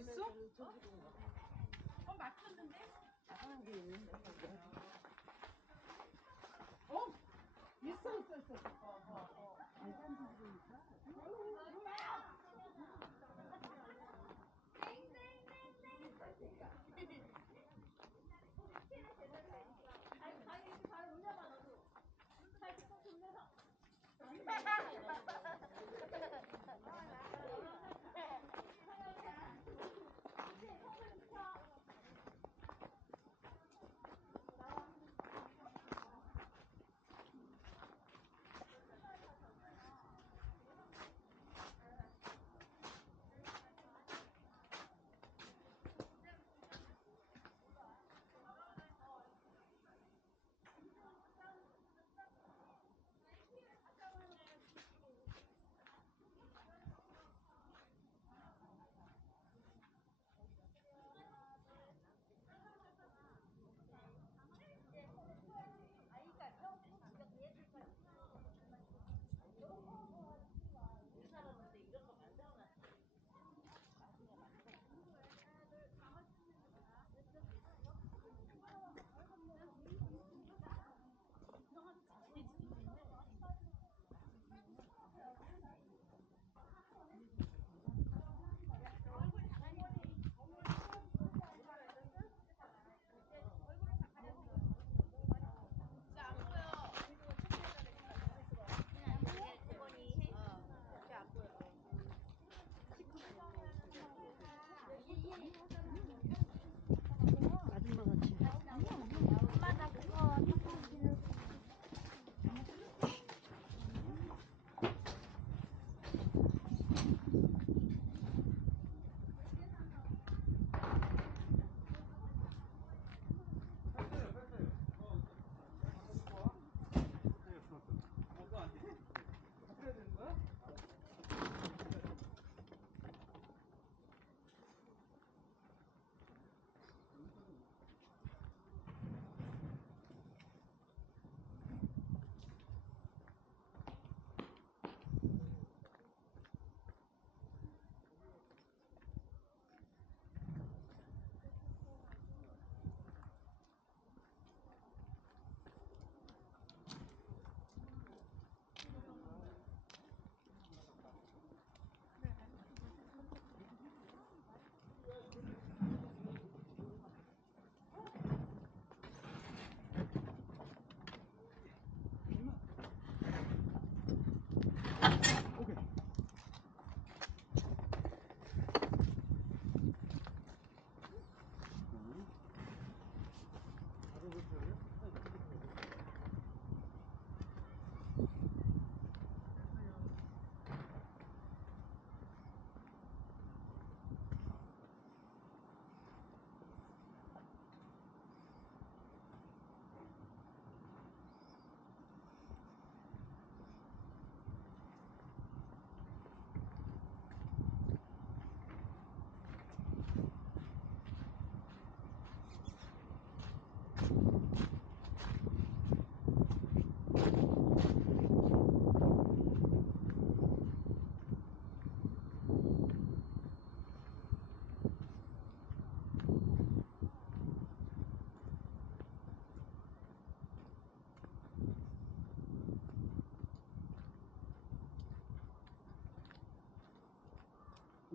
있어? 어 맞췄는데? 나가는 길 있는데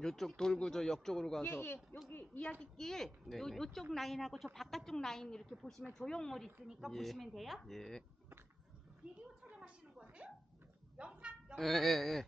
요쪽 돌고 저 역쪽으로 가서 예, 예. 여기 이야기길 네, 요, 네. 요쪽 라인하고 저 바깥쪽 라인 이렇게 보시면 조형물 있으니까 예. 보시면 돼요. 예. 비디오 촬영하시는 거세요? 영상? 예, 영상? 예, 예.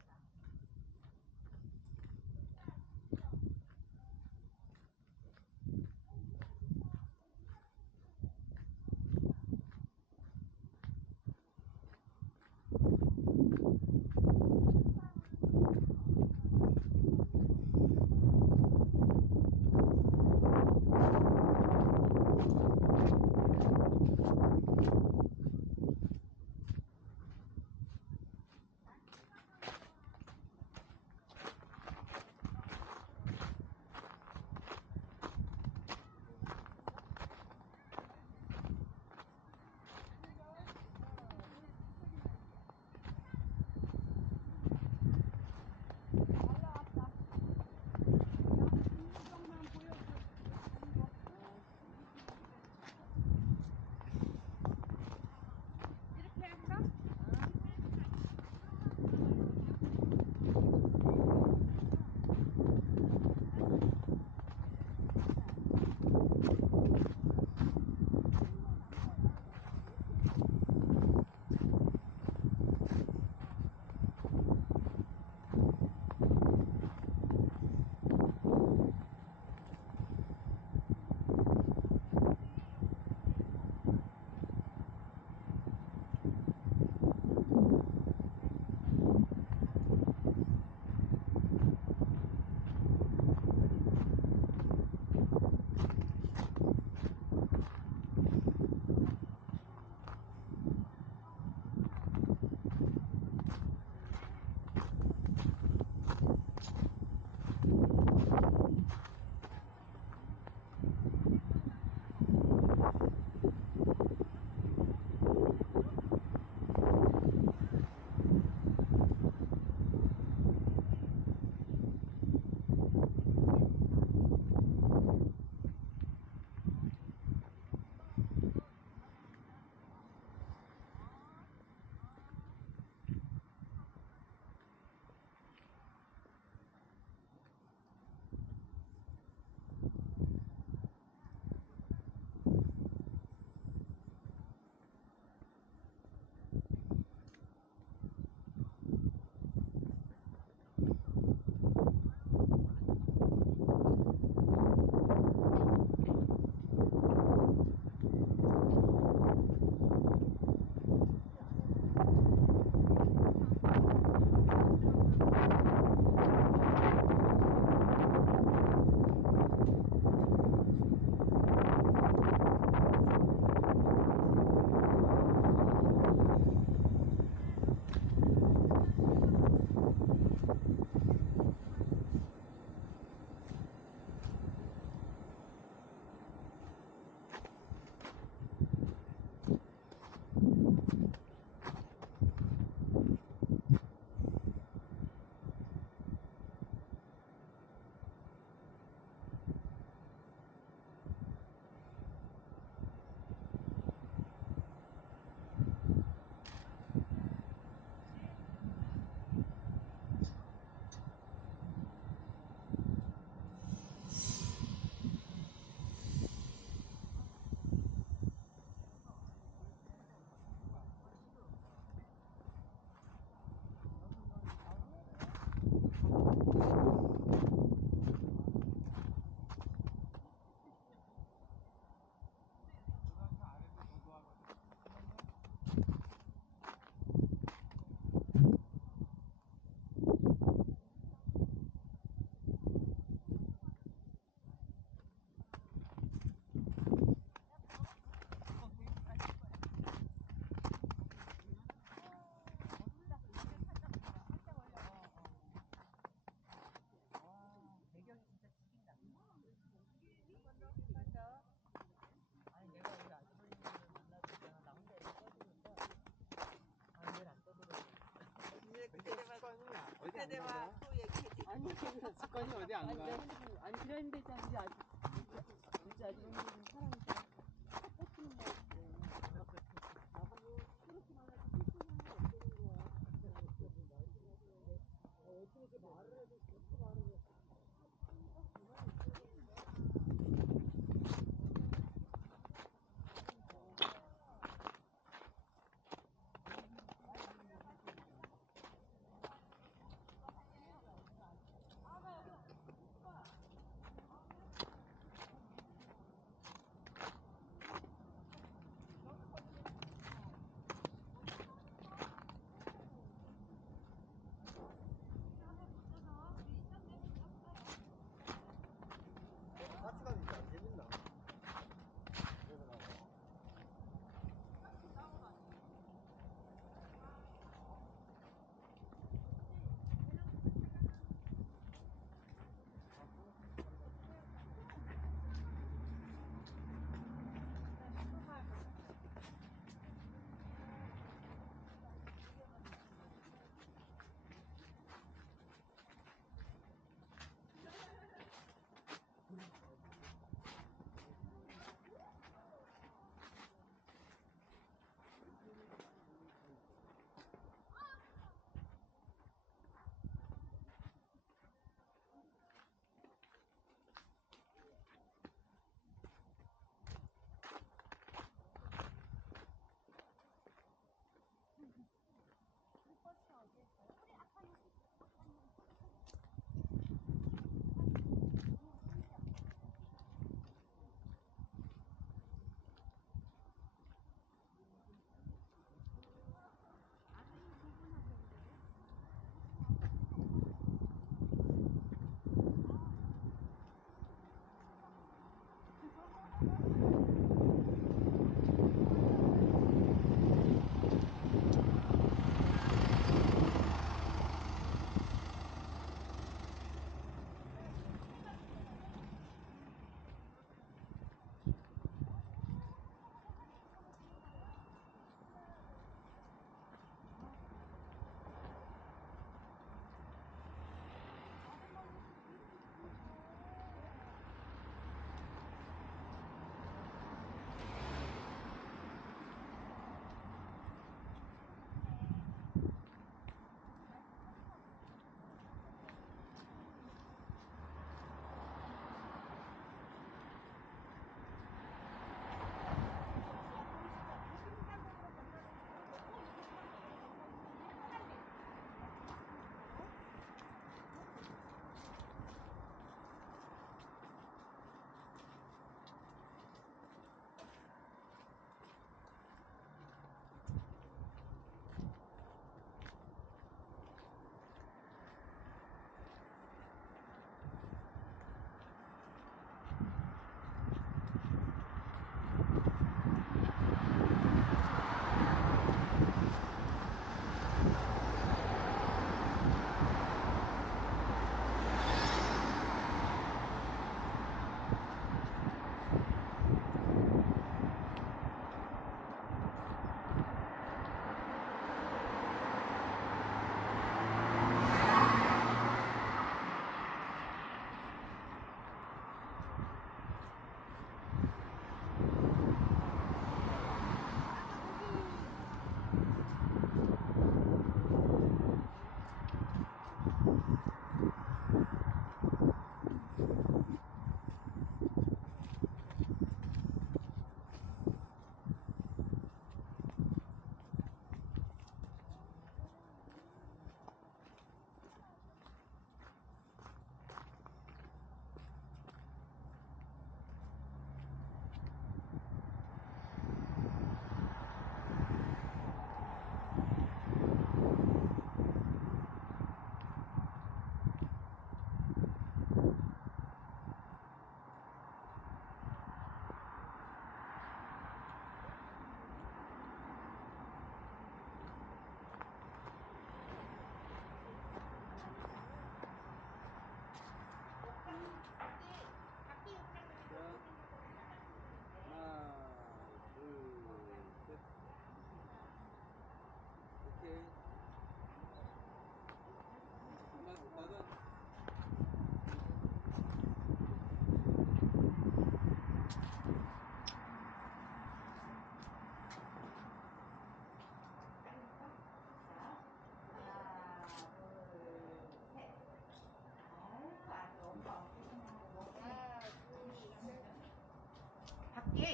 때와 또 얘기해. 아니 습관이 어디 안 가. 아니 그랬는데 있잖아 우리 아직 아직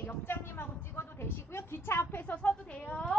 역장님하고 찍어도 되시고요. 기차 앞에서 서도 돼요.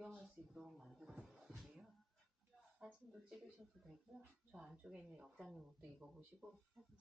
구경할 수 있도록 만들어놨거든요. 사진도 찍으셔도 되고요. 저 안쪽에 있는 역장님 옷도 입어보시고 사진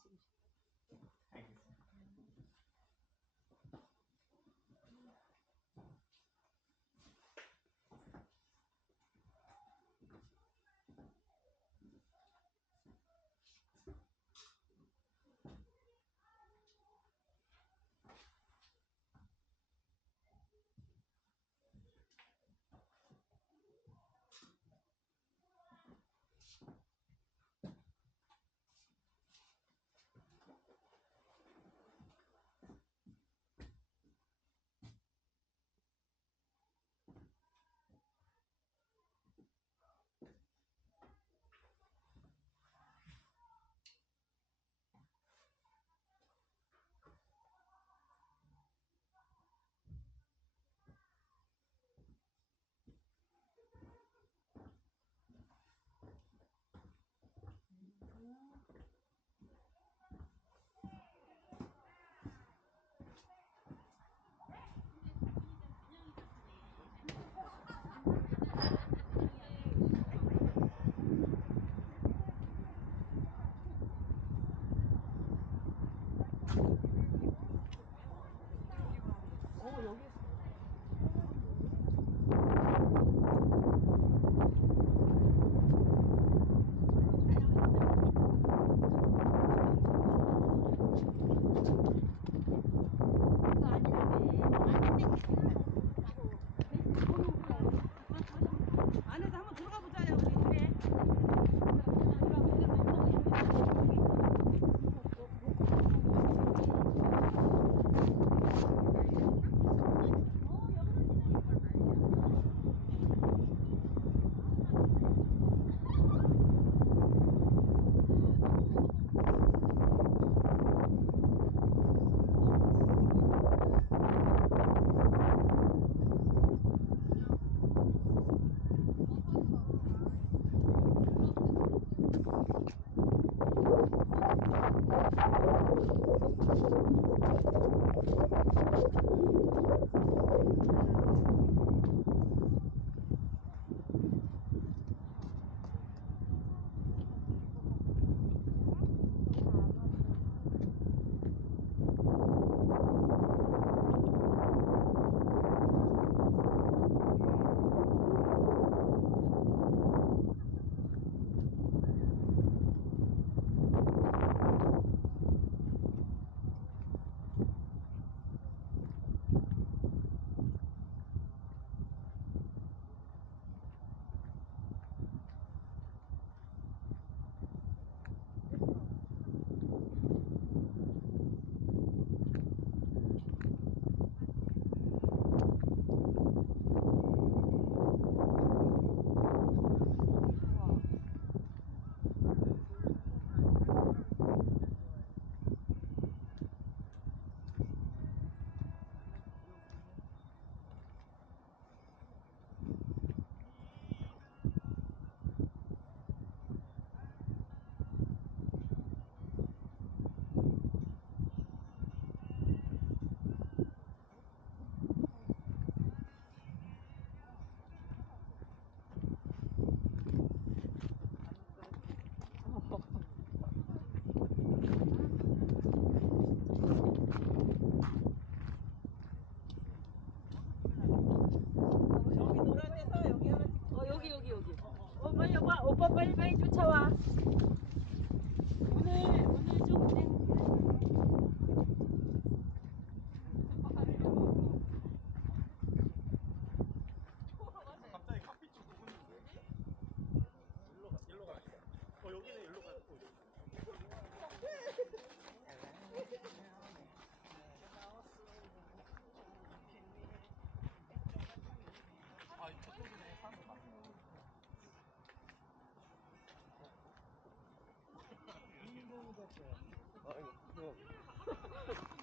아, 이거, 이거.